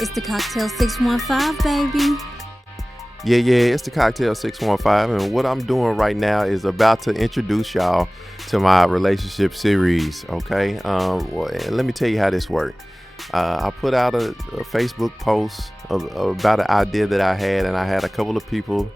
It's the Cocktail 615, baby. Yeah, it's the Cocktail 615, and what I'm doing right now is about to introduce y'all to my relationship series, okay? Let me tell you how this works. I put out a Facebook post about an idea that I had, and I had a couple of people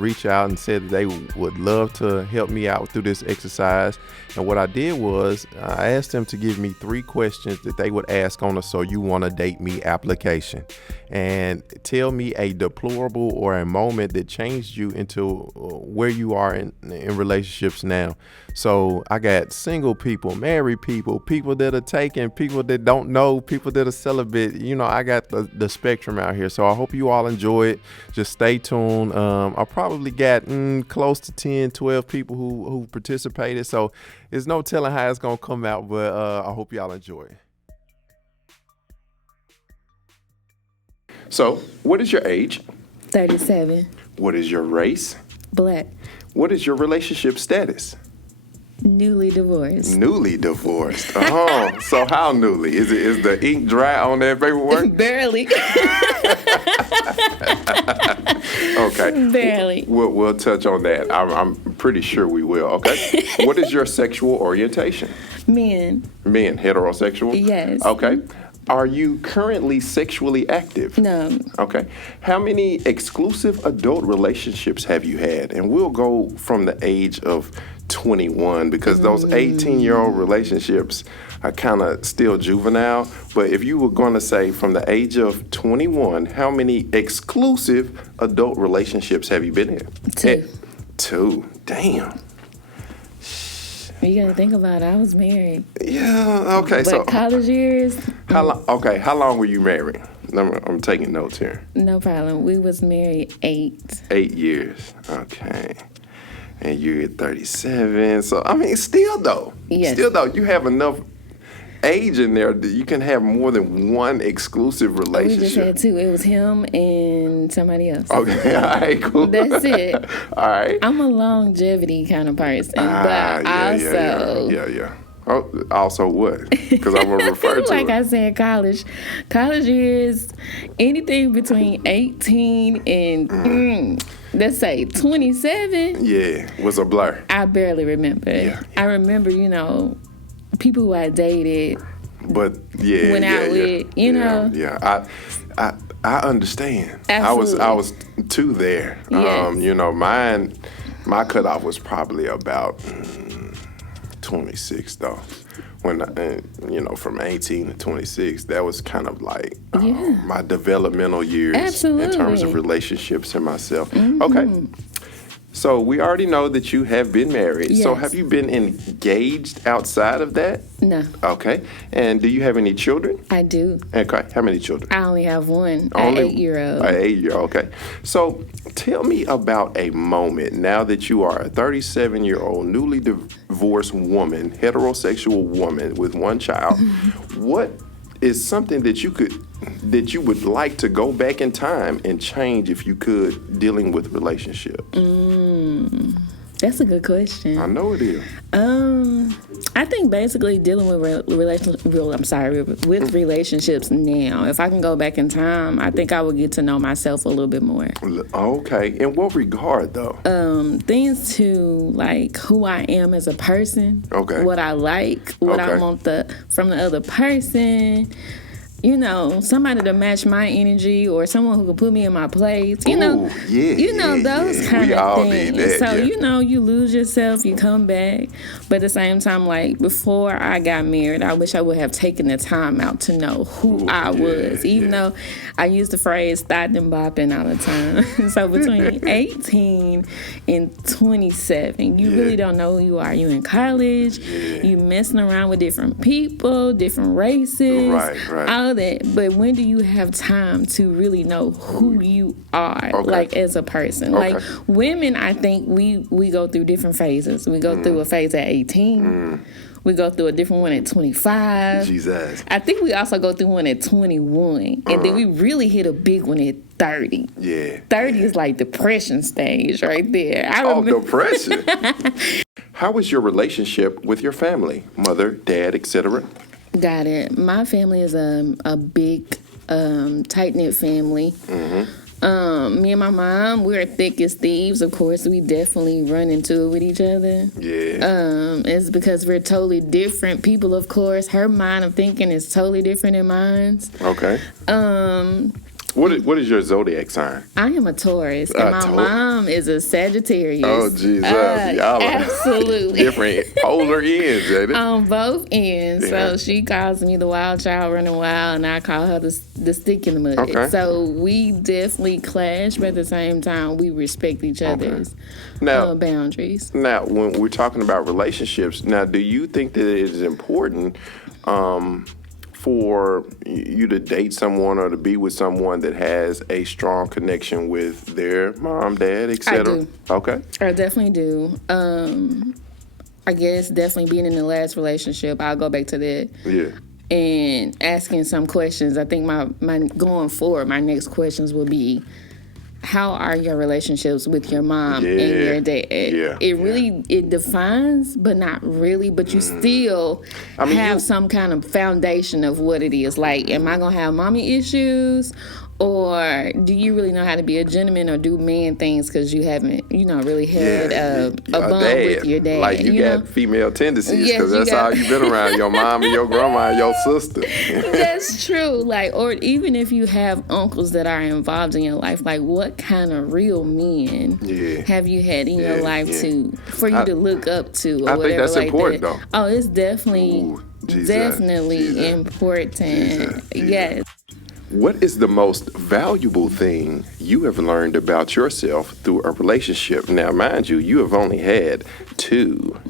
reach out and said that they would love to help me out through this exercise. And what I did was I asked them to give me 3 questions that they would ask on a "So You Wanna Date Me" application, and tell me a deplorable or a moment that changed you into where you are in relationships now. So I got single people, married people, people that are taken, people that don't know, people that are celibate. You know, I got the spectrum out here. So I hope you all enjoy it. Just stay tuned. I probably got close to 10, 12 people who participated. So there's no telling how it's going to come out, but I hope y'all enjoy it. So, what is your age? 37. What is your race? Black. What is your relationship status? Newly divorced. Newly divorced. So how newly? Is the ink dry on that paperwork? Barely. Okay. Barely. We'll touch on that. I'm pretty sure we will. Okay. What is your sexual orientation? Men. Men, heterosexual? Yes. Okay. Are you currently sexually active? No. Okay. How many exclusive adult relationships have you had? And we'll go from the age of 21 because those 18-year-old relationships are kind of still juvenile. But if you were going to say from the age of 21, how many exclusive adult relationships have you been in? 2. 2. Damn. You gotta think about it. I was married. Yeah. Okay. But college years. How long? Okay. How long were you married? I'm taking notes here. No problem. We was married 8. 8 years. Okay. And you're at 37. So, I mean, still though. Yes. Still though, you have enough age in there that you can have more than one exclusive relationship. We just had 2. It was him and somebody else. Okay. All right, cool. That's it. All right. I'm a longevity kind of person. But also. Yeah. Oh, also what? Because I'm going to refer to like it. I said, college years, anything between 18 and let's say 27. Yeah, was a blur. I barely remember. Yeah. I remember, people who I dated. But yeah, went out with, know. Yeah, I understand. Absolutely. I was 2 there. Yes. My cutoff was probably about 26 though. When from 18 to 26, that was kind of like my developmental years. Absolutely. In terms of relationships and myself. Mm-hmm. Okay. So we already know that you have been married. Yes. So have you been engaged outside of that? No. Okay. And do you have any children? I do. Okay. How many children? I only have one, Only an 8-year-old. An 8-year-old, okay. So tell me about a moment now that you are a 37-year-old, newly divorced woman, heterosexual woman with 1 child. What is something that you would like to go back in time and change if you could, dealing with relationships? That's a good question. I know it is. I think basically dealing with relationships now. If I can go back in time, I think I would get to know myself a little bit more. Okay. In what regard, though? Things to like who I am as a person. Okay. What I like, what I want from the other person. Somebody to match my energy or someone who can put me in my place. Those kind of things. Need that, so, you lose yourself, you come back. But at the same time, like before I got married, I wish I would have taken the time out to know who I was. Even though I use the phrase thought and bopping all the time. So between 18 and 27, you really don't know who you are. You in college, you messing around with different people, different races. Right. All of that. But when do you have time to really know who you are, like as a person? Okay. Like women, I think we go through different phases. We go through a phase at 18. We go through a different one at 25. Jesus. I think we also go through one at 21. And then we really hit a big one at 30. Yeah. 30 is like depression stage right there. Depression. How was your relationship with your family? Mother, dad, etc.? Got it. My family is a big tight-knit family. Me and my mom, we're thick as thieves. Of course, we definitely run into it with each other. Yeah. It's because we're totally different people, of course. Her mind of thinking is totally different than mine. Okay. What is your zodiac sign? I am a Taurus, and my mom is a Sagittarius. Oh, Jesus. Y'all are absolutely. different polar ends, ain't it? On both ends. Yeah. So she calls me the wild child running wild, and I call her the stick in the mud. Okay. So we definitely clash, but at the same time, we respect each other's boundaries. Now, when we're talking about relationships, now, do you think that it is important for you to date someone or to be with someone that has a strong connection with their mom, dad, etc.? I do. Okay. I definitely do. I guess definitely being in the last relationship, I'll go back to that. Yeah. And asking some questions. I think my going forward, my next questions will be, how are your relationships with your mom and your dad? Yeah. It defines, but not really. But you still have some kind of foundation of what it is. Like, am I going to have mommy issues? Or do you really know how to be a gentleman or do man things because you haven't, really had a bond with your dad? Like you got female tendencies because that's all you've been around, your mom and your grandma and your sister. That's true. Like, or even if you have uncles that are involved in your life, like what kind of real men have you had in your life for you to look up to or I whatever think that's like important that? Though. Oh, it's definitely important. Yes. What is the most valuable thing you have learned about yourself through a relationship? Now, mind you, you have only had 2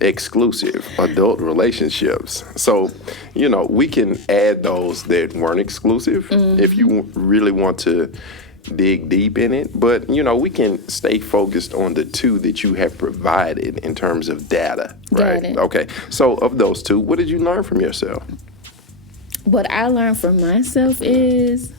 exclusive adult relationships. So, we can add those that weren't exclusive if you really want to dig deep in it. But, we can stay focused on the 2 that you have provided in terms of data, right? Got it. Okay. So, of those 2, what did you learn from yourself? What I learned from myself is,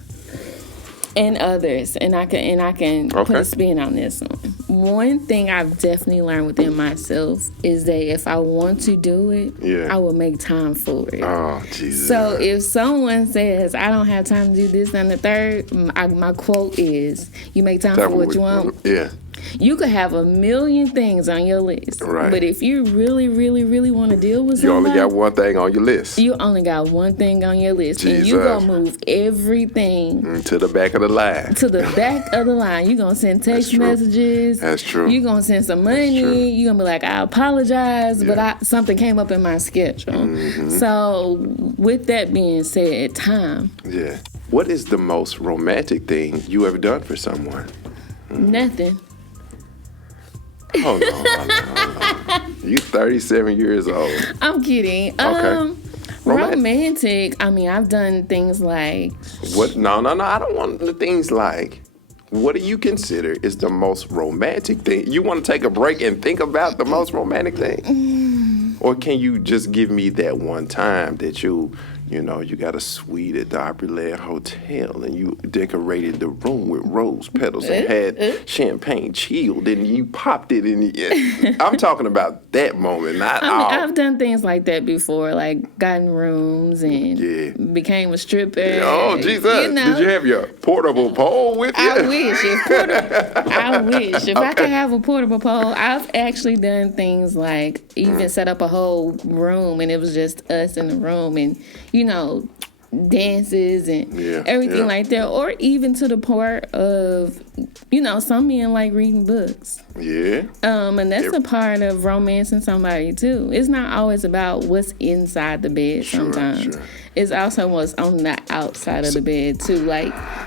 and others, and I can put a spin on this one. One thing I've definitely learned within myself is that if I want to do it, I will make time for it. Oh, Jesus. So if someone says, I don't have time to do this and the third, my quote is, you make time for what you want. Yeah. You could have a million things on your list, right? But if you really, really, really want to deal with somebody, you only got one thing on your list. You only got one thing on your list, Jesus. And you gonna move everything to the back of the line. To the back of the line. You gonna send text messages. That's true. You gonna send some money. You gonna be like, I apologize, but something came up in my schedule. So, with that being said, time. Yeah. What is the most romantic thing you ever done for someone? Nothing. Oh, no. You 37 years old. I'm kidding. Okay. Romantic. I mean, I've done things like... What? No. I don't want the things like... What do you consider is the most romantic thing? You want to take a break and think about the most romantic thing? Or can you just give me that one time that you got a suite at the Opryland Hotel and you decorated the room with rose petals and had champagne chilled and you popped it in the... I'm talking about that moment, not all. I've done things like that before, like gotten rooms and became a stripper. Oh, Jesus. Did you have your portable pole with you? I wish. If I could have a portable pole. I've actually done things like even set up a whole room and it was just us in the room and, dances and everything like that. Or even to the part of, some men like reading books. Yeah. And that's a part of romancing somebody too. It's not always about what's inside the bed sometimes. Sure. It's also what's on the outside of the bed too.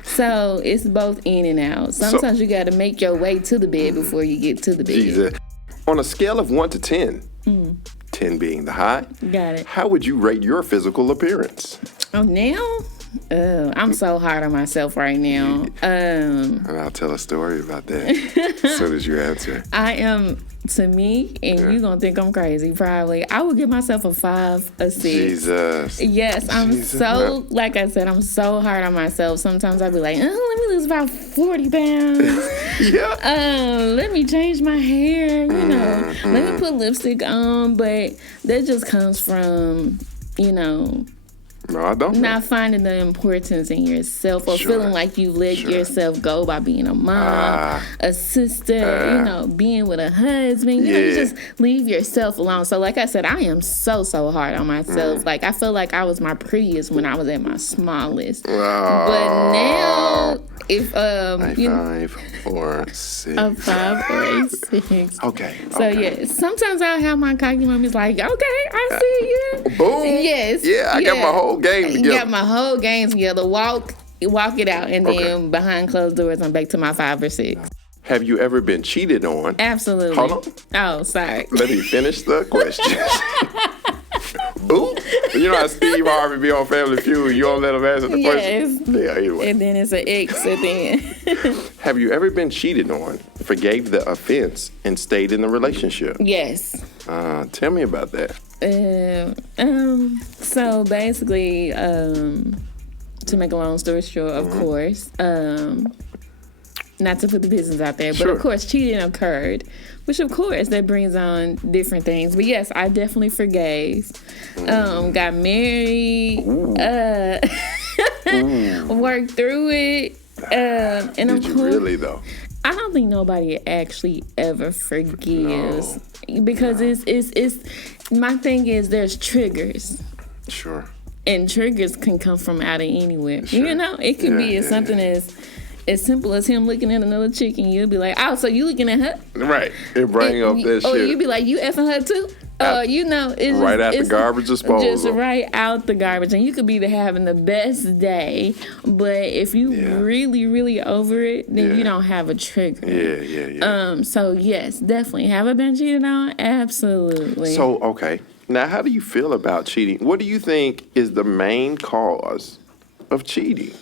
So it's both in and out. Sometimes you got to make your way to the bed before you get to the bed. Jesus. On a scale of 1 to 10, 10 being the high. Got it. How would you rate your physical appearance? Oh, now? I'm so hard on myself right now. And I'll tell a story about that as soon as you answer. I am, to me, and you're going to think I'm crazy, probably. I would give myself a 5, a 6. Jesus. Yes, like I said, I'm so hard on myself. Sometimes I'll be like, let me lose about 40 pounds. Let me change my hair, Let me put lipstick on. But that just comes from, No, I don't. Not finding the importance in yourself or Sure. feeling like you let yourself go by being a mom, a sister, being with a husband. You just leave yourself alone. So like I said, I am so hard on myself. Like I feel like I was my prettiest when I was at my smallest. But now if 5 or 6. a 5 or a 6. Okay. So yeah, sometimes I'll have my cocky moments like, okay, I see you. Boom. Yes. Yeah, I got my whole game together. Got my whole game together. Walk it out, and then behind closed doors, I'm back to my 5 or 6. Have you ever been cheated on? Absolutely. Hold on. Oh, sorry. Let me finish the question. Boom. You know how Steve Harvey be on Family Feud? You don't let him answer the question? Yeah, anyway. And then it's an X at the end. Have you ever been cheated on, forgave the offense, and stayed in the relationship? Yes. Tell me about that. So basically, to make a long story short, of course, not to put the business out there, but of course, cheating occurred, which of course that brings on different things. But yes, I definitely forgave. Got married, worked through it, and Did of you course, really though? I don't think nobody actually ever forgives because it's my thing is there's triggers. Sure. And triggers can come from out of anywhere. Sure. You know, it could be something as simple as him looking at another chick and you'll be like, oh, so you looking at her? Right. It bring up that shit. Or you'd be like, you effing her too? It's right out the garbage disposal. Just right out the garbage. And you could be having the best day, but if you really, really over it, then you don't have a trigger. Yeah. So yes, definitely. Have I been cheated on? Absolutely. So, okay. Now, how do you feel about cheating? What do you think is the main cause of cheating?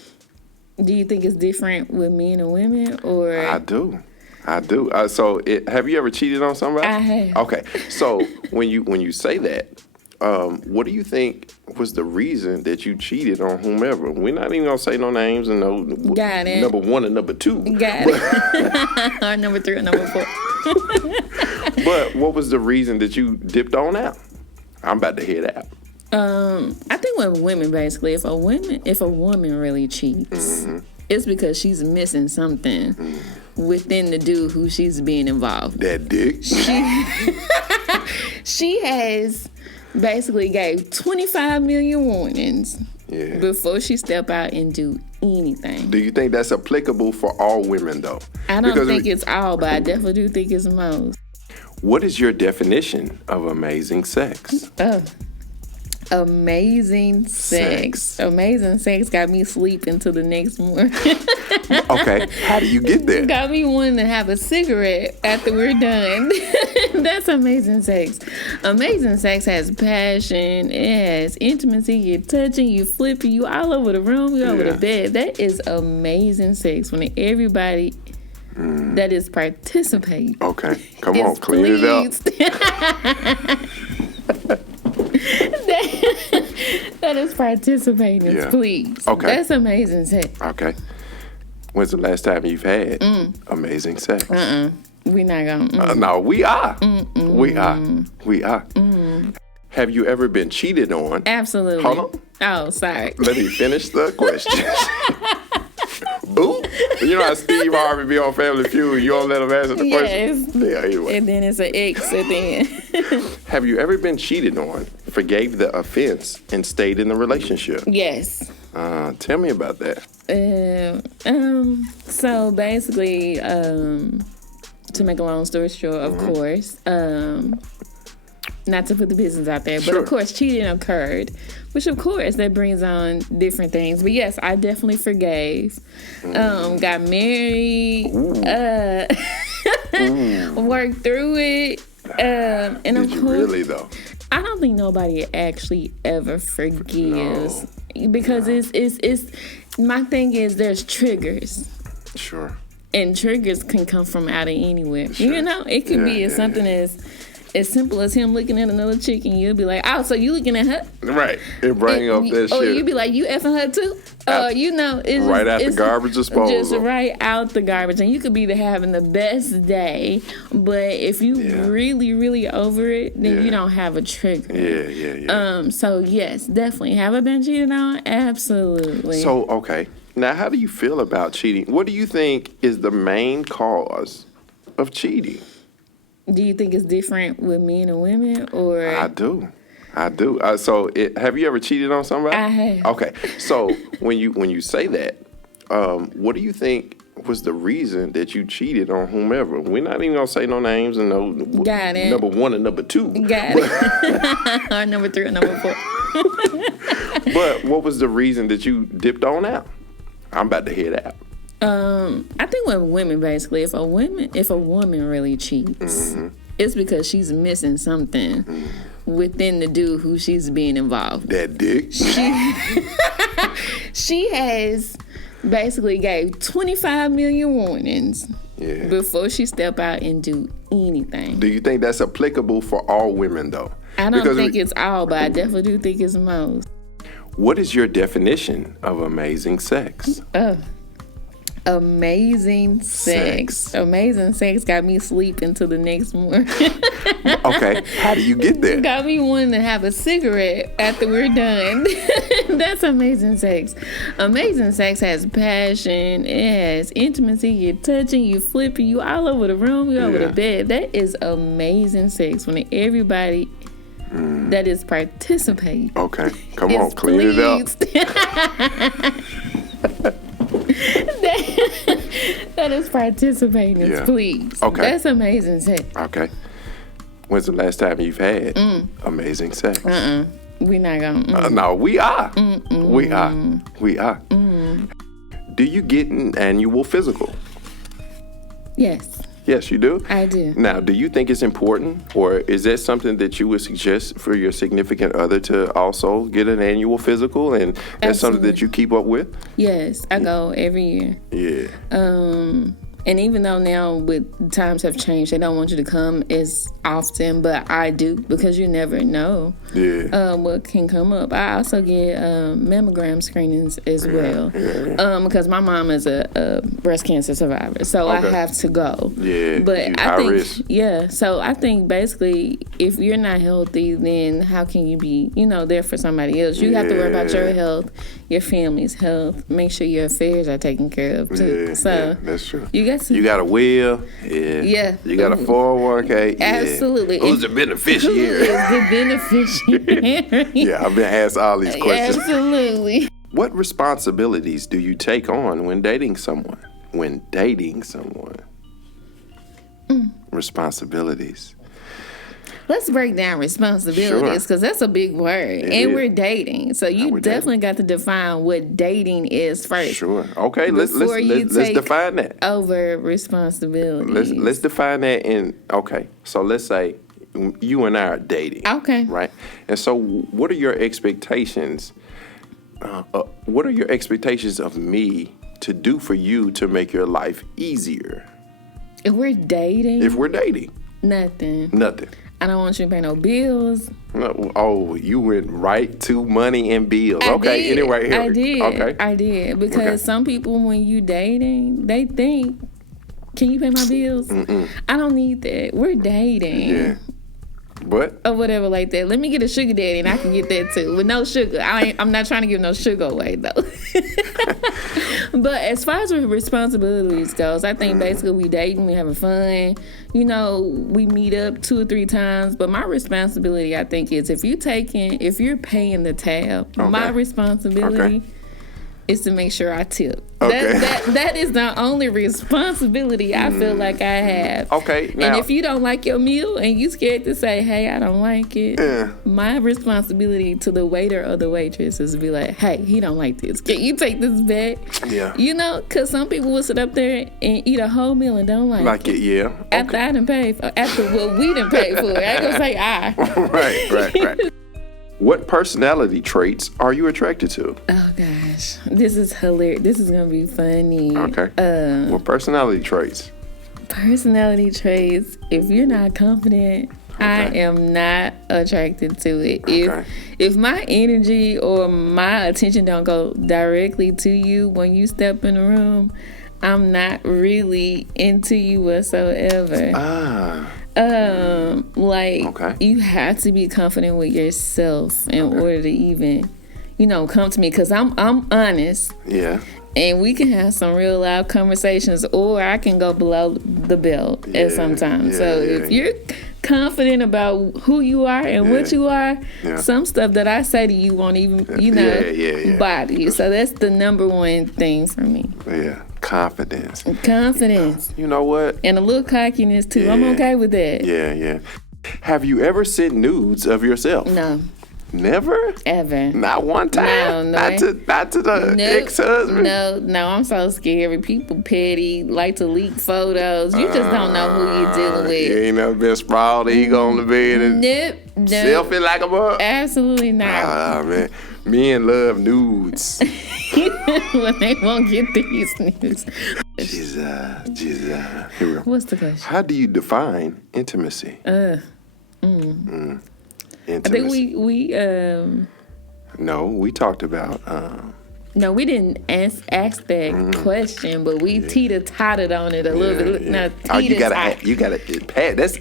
Do you think it's different with men and women, or? I do. Have you ever cheated on somebody? I have. Okay. So when you say that, what do you think was the reason that you cheated on whomever? We're not even gonna say no names and no Got it. number 1 and number 2. Got it. Or number 3 or number 4. But what was the reason that you dipped on out? I'm about to head out. I think with women, basically, if a woman really cheats, it's because she's missing something within the dude who she's being involved. That dick. She has basically gave 25 million warnings before she step out and do anything. Do you think that's applicable for all women, though? I don't think it's all, but I definitely do think it's most. What is your definition of amazing sex? Amazing sex. Amazing sex got me sleeping till the next morning. Okay, how do you get there? Got me wanting to have a cigarette after we're done. That's amazing sex. Amazing sex has passion. It has intimacy. You're touching, you flipping, you all over the room, you all over the bed. That is amazing sex when everybody that is participating. Okay, come on, clean it up. that is participating is pleased. Okay. That's amazing sex. Okay. When's the last time you've had amazing sex? We're not gonna. No, we are. We are. Have you ever been cheated on? Absolutely. Hold on. Oh, sorry. Let me finish the question. Boom. You know how Steve Harvey be on Family Feud? You don't let him answer the question? Yeah, anyway. And then it's an X at the end. Have you ever been cheated on, forgave the offense, and stayed in the relationship? Yes. Tell me about that. So basically, to make a long story short, of course, not to put the business out there, but of course, cheating occurred, which of course that brings on different things. But yes, I definitely forgave. Got married, worked through it, and Did of you course, really though? I don't think nobody actually ever forgives because it's my thing is there's triggers. Sure. And triggers can come from out of anywhere. Sure. You know, it could be something as simple as him looking at another chick and you'll be like, oh, so you looking at her? Right. It bring up that shit. Or you'd be like, you effing her too? It's right out the it's garbage disposal. Just right out the garbage. And you could be having the best day, but if you really, really over it, then you don't have a trigger. Yeah. So yes, definitely. Have I been cheated on? Absolutely. So, okay. Now, how do you feel about cheating? What do you think is the main cause of cheating? Do you think it's different with men and women, or? I do. Have you ever cheated on somebody? I have. Okay. So when you say that, what do you think was the reason that you cheated on whomever? We're not even gonna say no names and no Got it. number 1 and number 2. Got it. Or number 3 or number 4. But what was the reason that you dipped on out? I'm about to head out. I think with women, basically, if a woman really cheats, it's because she's missing something within the dude who she's being involved with. That dick. She has basically gave 25 million warnings before she step out and do anything. Do you think that's applicable for all women, though? I don't think it's all, but I definitely do think it's most. What is your definition of amazing sex? Amazing sex. Amazing sex got me sleeping till the next morning. Okay, how do you get there? Got me wanting to have a cigarette after we're done. That's amazing sex. Amazing sex has passion. It has intimacy. You're touching, you flipping, you all over the room, you over the bed. That is amazing sex when everybody that is participating. Okay, come on, clean it up. that is participating. It's pleased. Okay. That's amazing sex. Okay. When's the last time you've had amazing sex? We're not gonna. No, we are. We are. Do you get an annual physical? Yes. Yes, you do? I do. Now, do you think it's important, or is that something that you would suggest for your significant other to also get an annual physical, and that's something that you keep up with? Yes, I go every year. Yeah. And even though now with times have changed, they don't want you to come as often, but I do, because you never know what can come up. I also get mammogram screenings as well, because my mom is a breast cancer survivor, so I have to go. Yeah, but I think risk. So I think basically, if you're not healthy, then how can you be, there for somebody else? You have to worry about your health, your family's health, make sure your affairs are taken care of too. So that's true. You got a will. Yeah. You got a 401k. Absolutely. Who's the beneficiary? Who is the beneficiary? Yeah, I've been asked all these questions. Absolutely. What responsibilities do you take on when dating someone? Responsibilities. Let's break down responsibilities, because that's a big word. We're dating. So you definitely got to define what dating is first. Sure. Okay, let's define that. Over responsibilities. Let's define that so let's say you and I are dating. Okay. Right? And so what are your expectations? What are your expectations of me to do for you to make your life easier? If we're dating? Nothing. I don't want you to pay no bills. No, oh, you went right to money and bills. I did. I did. Because some people, when you dating, they think, can you pay my bills? I don't need that. We're dating. Yeah. What? Or whatever like that. Let me get a sugar daddy and I can get that too. With no sugar. I'm not trying to give no sugar away though. But as far as responsibilities goes, I think basically we dating, we having fun. We meet up 2 or 3 times. But my responsibility, I think, is if you're paying the tab, my responsibility is to make sure I tip. Okay. That is the only responsibility I feel like I have. Okay. Now, and if you don't like your meal and you scared to say, hey, I don't like it, my responsibility to the waiter or the waitress is to be like, hey, he don't like this. Can you take this back? Yeah. Because some people will sit up there and eat a whole meal and don't like it. Yeah. After I done paid for after what we done paid for. I ain't gonna say I. Right. What personality traits are you attracted to? Oh, gosh. This is hilarious. This is going to be funny. Okay. What personality traits? Personality traits. If you're not confident, I am not attracted to it. Okay. If my energy or my attention don't go directly to you when you step in the room, I'm not really into you whatsoever. You have to be confident with yourself in order to even, come to me, because I'm honest. Yeah. And we can have some real loud conversations, or I can go below the belt at some time. If you're confident about who you are and what you are, some stuff that I say to you won't even, bother you. So that's the number one thing for me. Yeah. Confidence. You know what? And a little cockiness too. I'm okay with that. Yeah. Have you ever sent nudes of yourself? No. Never? Ever. Not one time? No. Not to the ex-husband? No, I'm so scary. People petty, like to leak photos. You just don't know who you're dealing with. You ain't never been sprawled ego on the bed and selfie like a bug? Absolutely not. Man. Men love nudes. When they won't get these nudes. Jesus. Here we go. What's the question? How do you define intimacy? Intimacy. I think we No, we talked about No, we didn't ask that question, but we teeter-totted on it a little bit. Yeah. You gotta pat. That's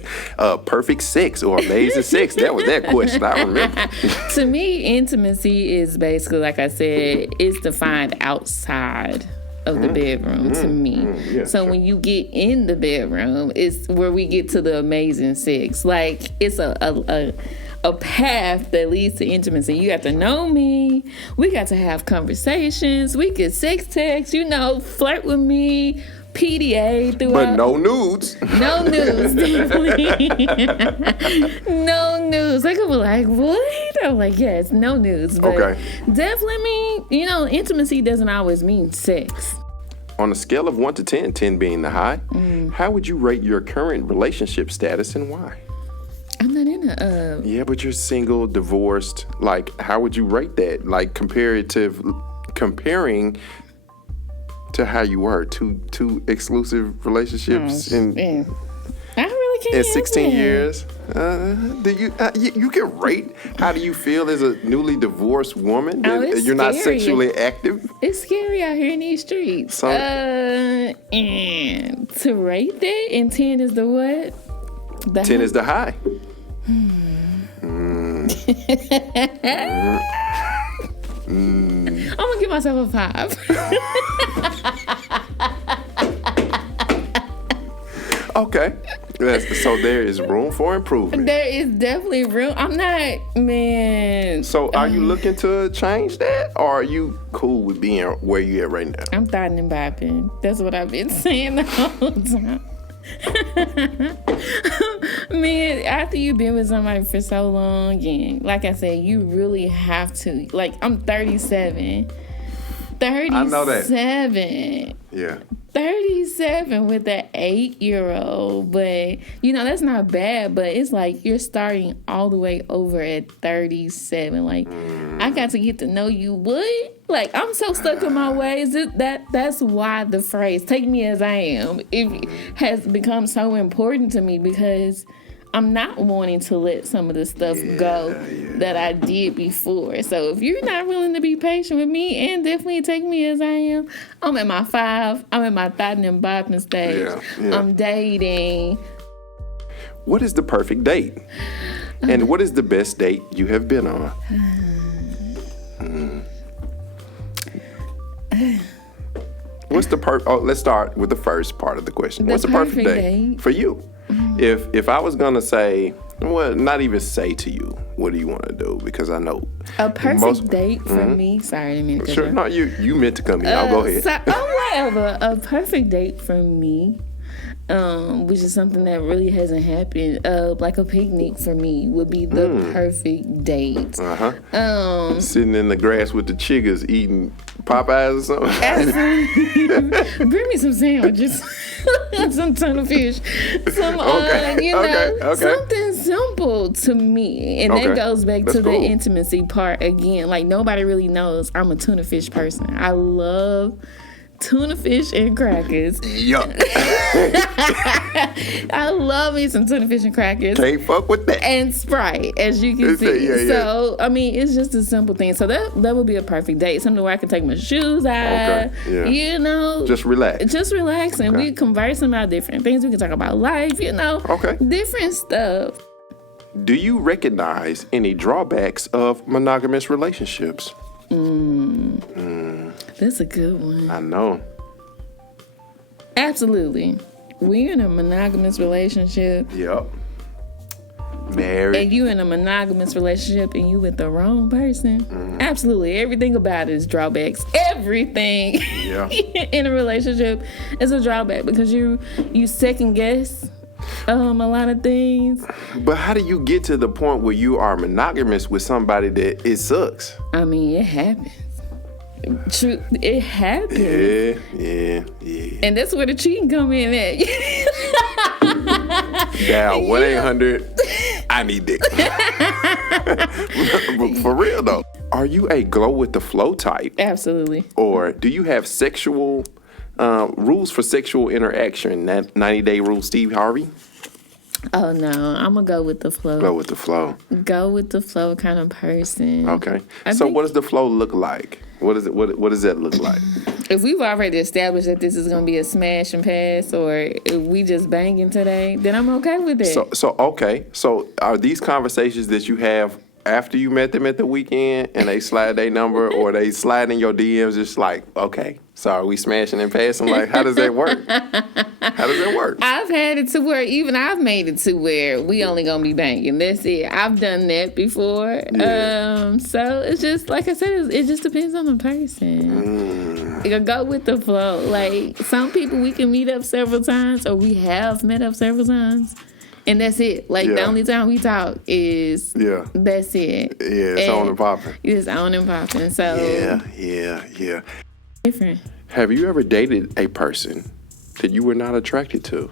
perfect sex or amazing sex. That was that question. I remember. To me, intimacy is basically, like I said, it's defined outside of the bedroom to me. So when you get in the bedroom, it's where we get to the amazing sex. Like, it's a path that leads to intimacy. You got to know me. We got to have conversations. We could sex text, flirt with me, PDA throughout. But no nudes. No nudes, definitely. No nudes. They could be like, what? I'm like, yes, no nudes. But definitely mean, intimacy doesn't always mean sex. On a scale of 1 to 10, 10 being the high, how would you rate your current relationship status and why? I'm not in a... Yeah, but you're single, divorced. Like, how would you rate that? Like, comparing to how you were, two exclusive relationships I really can't. In 16 years. You can rate? How do you feel as a newly divorced woman? It's you're not scary. sexually active? It's scary out here in these streets. And to rate that, and 10 is the what? 10 is the high. I'm gonna give myself a 5. Okay. So there is room for improvement. There is definitely room. I'm not, man. So are you looking to change that, or are you cool with being where you at right now? I'm thotting and bopping. That's what I've been saying the whole time. Man, after you've been with somebody for so long, and like I said, you really have to. Like, I'm 37. 37. I know that. Yeah. 37 with an 8-year-old, but that's not bad. But it's like you're starting all the way over at 37. Like, I got to get to know you. What? Like, I'm so stuck in my ways. That's why the phrase "take me as I am" it has become so important to me, because I'm not wanting to let some of the stuff go that I did before. So if you're not willing to be patient with me and definitely take me as I am, I'm at my 5. I'm at my thotting and bopping stage. I'm dating. What is the perfect date? And what is the best date you have been on? What's the let's start with the first part of the question. What's the perfect date for you? If I was gonna say, well, not even say to you, what do you want to do? Because I know a perfect date for me. Sorry, I didn't mean to. Sure, no, you meant to come here. I'll go ahead. Whatever. A perfect date for me, which is something that really hasn't happened. Like a picnic for me would be the perfect date. Sitting in the grass with the chiggers eating Popeyes or something. Absolutely. Bring me some sandwiches, some tuna fish, some something simple to me, and that goes back to the intimacy part again. Like, nobody really knows I'm a tuna fish person. I love tuna fish and crackers. Yup. I love me some tuna fish and crackers. Can't fuck with that. And Sprite, as you can see. Yeah. So, I mean, it's just a simple thing. So that would be a perfect date. Something where I can take my shoes out. Okay. Yeah. You know. Just relax. Just relax. And we conversing about different things. We can talk about life, you know. Okay. Different stuff. Do you recognize any drawbacks of monogamous relationships? That's a good one. I know. Absolutely. When you're in a monogamous relationship, Yep. Married. and you in a monogamous relationship and you with the wrong person, absolutely. Everything about it is drawbacks. Everything Yeah. in a relationship is a drawback because you second guess a lot of things. But how do you get to the point where you are monogamous with somebody that it sucks? I mean, it happens. True, it happens. Yeah. And that's where the cheating come in at. Dial 1-800. I need dick. But for real though, are you a glow with the flow type? Absolutely. Or do you have sexual rules for sexual interaction? That 90-day rule, Steve Harvey? Oh no, I'm gonna go with the flow. Go with the flow. Go with the flow kind of person. Okay. I So think- what does the flow look like? What is it? What does that look like? If we've already established that this is gonna be a smash and pass, or if we just banging today, then I'm okay with it. So are these conversations that you have after you met them at the weekend and they slide their number or they slide in your DMs just like, okay, so are we smashing and passing? Like, how does that work? How does that work? I've had it to where even I've made it to where we only gonna be banging. That's it. I've done that before. Yeah. So it's just like I said, it just depends on the person. You go with the flow. Like some people we can meet up several times, or we have met up several times. And that's it. Like, the only time we talk is that's it. Yeah, it's on and popping. It's on and popping. So Yeah. different. Have you ever dated a person that you were not attracted to?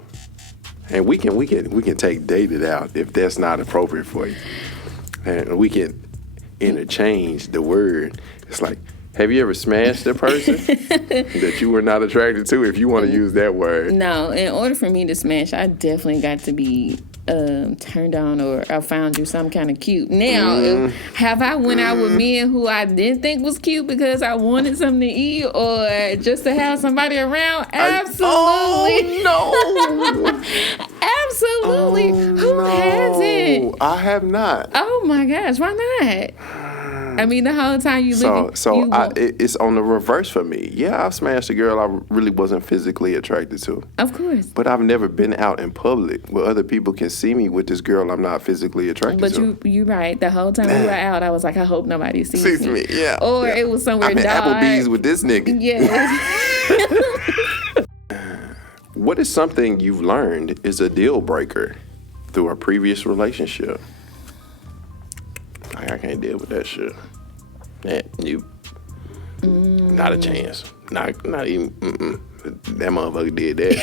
And we can take dated out if that's not appropriate for you. And we can interchange the word. It's like, have you ever smashed a person that you were not attracted to, if you want to use that word? No, in order for me to smash, I definitely got to be turned on, or I found you some kind of cute. Now, have I went out with men who I didn't think was cute because I wanted something to eat or just to have somebody around? Absolutely. No. Absolutely. Who hasn't? I have not. Oh my gosh, why not? I mean, the whole time you look. It's on the reverse for me. Yeah, I've smashed a girl I really wasn't physically attracted to. Of course. But I've never been out in public where other people can see me with this girl I'm not physically attracted to. But you're right. The whole time we were out, I was like, I hope nobody sees me. Yeah. Or it was somewhere I'm dark. at Applebee's with this nigga. Yes. What is something you've learned is a deal breaker through a previous relationship? Like, I can't deal with that shit. Not a chance. Not even. That motherfucker did that.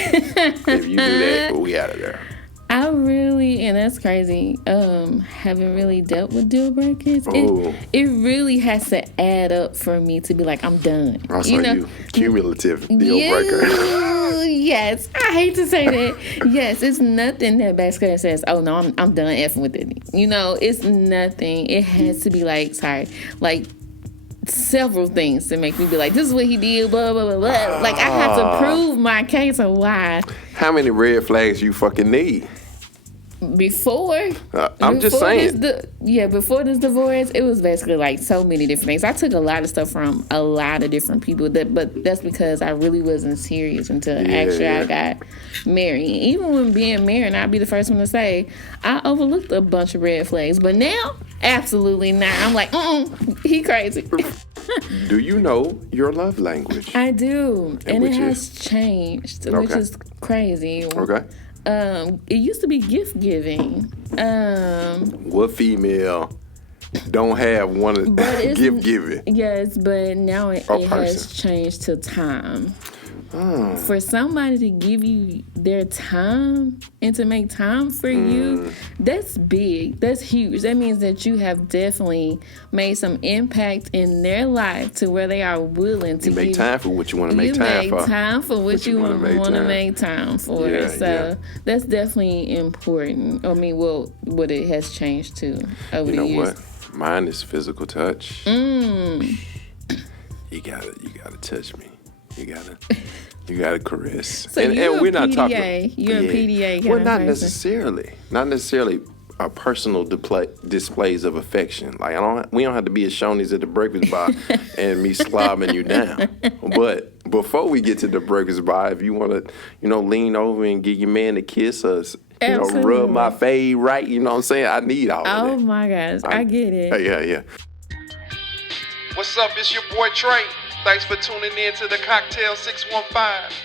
If you do that, we out of there. I really, and that's crazy, haven't really dealt with deal breakers. It really has to add up for me to be like, I'm done. You cumulative deal breaker. Yes, I hate to say that. Yes, it's nothing that basically says, oh no, I'm done effing with it. It's nothing. It has to be like several things to make me be like, this is what he did, blah, blah, blah, blah. Like, I have to prove my case of why. How many red flags you fucking need? Before just saying. Before this divorce, it was basically like so many different things. I took a lot of stuff from a lot of different people, but that's because I really wasn't serious until I got married. Even when being married, I'd be the first one to say, I overlooked a bunch of red flags. But now, absolutely not. I'm like, he crazy. Do you know your love language? I do. And it has changed, which is crazy. Okay. It used to be gift giving. What female don't have one gift giving? Yes, but now it has changed to time. for somebody to give you their time and to make time for you, that's big. That's huge. That means that you have definitely made some impact in their life to where they are willing to make time for what you want to make time for. You make time for what you want to make time for. Yeah, so that's definitely important. I mean, well, what it has changed too over the years. You know what? Mine is physical touch. You gotta touch me. You gotta caress. So and we're not talking. You're a PDA kind well, of not person. Not necessarily personal displays of affection. Like we don't have to be at Shoney's at the breakfast bar and me slobbing you down. But before we get to the breakfast bar, if you want to, lean over and give your man a kiss or rub my fade right, you know what I'm saying? I need all of that. Oh my gosh, I get it. Yeah. What's up? It's your boy Trey. Thanks for tuning in to the Cocktail 615.